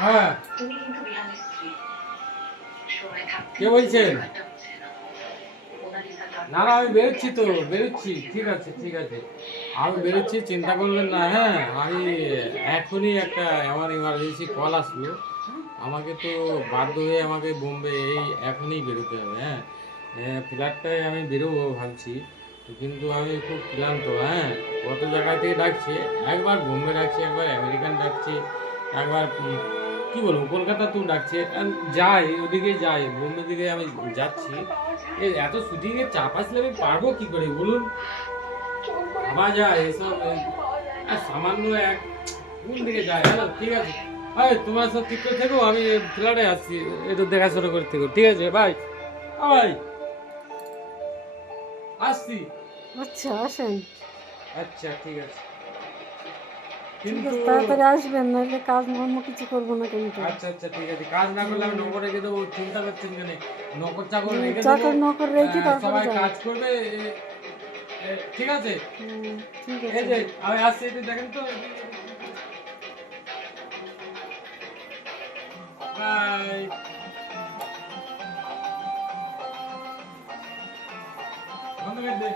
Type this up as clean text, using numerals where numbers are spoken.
হ্যাঁ, কে বলছেন? না না, আমি বেরোচ্ছি তো, বেরোচ্ছি। ঠিক আছে, ঠিক আছে, আমি বেরোচ্ছি, চিন্তা করবেন না। হ্যাঁ, আমি এখনই একটা আমার ইমার্জেন্সি কল আসলো, আমাকে তো বাধ্য হয়ে আমাকে বোম্বে এই এখনই বেরোতে হবে। হ্যাঁ, ফ্ল্যাটটায় আমি বেরোবো ভাবছি, কিন্তু আমি খুব ক্লান্ত। হ্যাঁ, কত জায়গা থেকে ডাকছে, একবার বোম্বে ডাকছে, একবার আমেরিকান ডাকছে, একবার কি বলবো কলকাতা তো ডাকছে। যাই ওদিকে, যাই বোম্বে দিকে আমি যাচ্ছি। এই এত শুটিংয়ে চাপ আসলে আমি পারবো কি করে বলুন? ভাবা যায় এসব সামান্য এক কোন দিকে যায়। হ্যালো, ঠিক আছে, ভাই তোমার সব ঠিক করে থেকো, আমি ফ্ল্যাটে আসছি, একটু দেখাশোনা করে থেকো। ঠিক আছে ভাই, ভাই আসছি। আচ্ছা, আসেন। আচ্ছা, ঠিক আছে, ঠিক কিন্তু আছে, তাড়াতাড়ি আসবেন, নাহলে কাজ অন্য কিছু করবো না কিন্তু। আচ্ছা আচ্ছা, ঠিক আছে, কাজ না করলে আমি নকর রেখে দেবো, চিন্তা করছেন কেন? নকর চাকর রেখে দেবো, চাকর নকর রেখে তারপরে সবাই যান। কাজ করবে। ঠিক আছে, ঠিক এই আছে। যে আমি আসছি, একটু দেখেন তো। বাই। বন্ধ করে দে।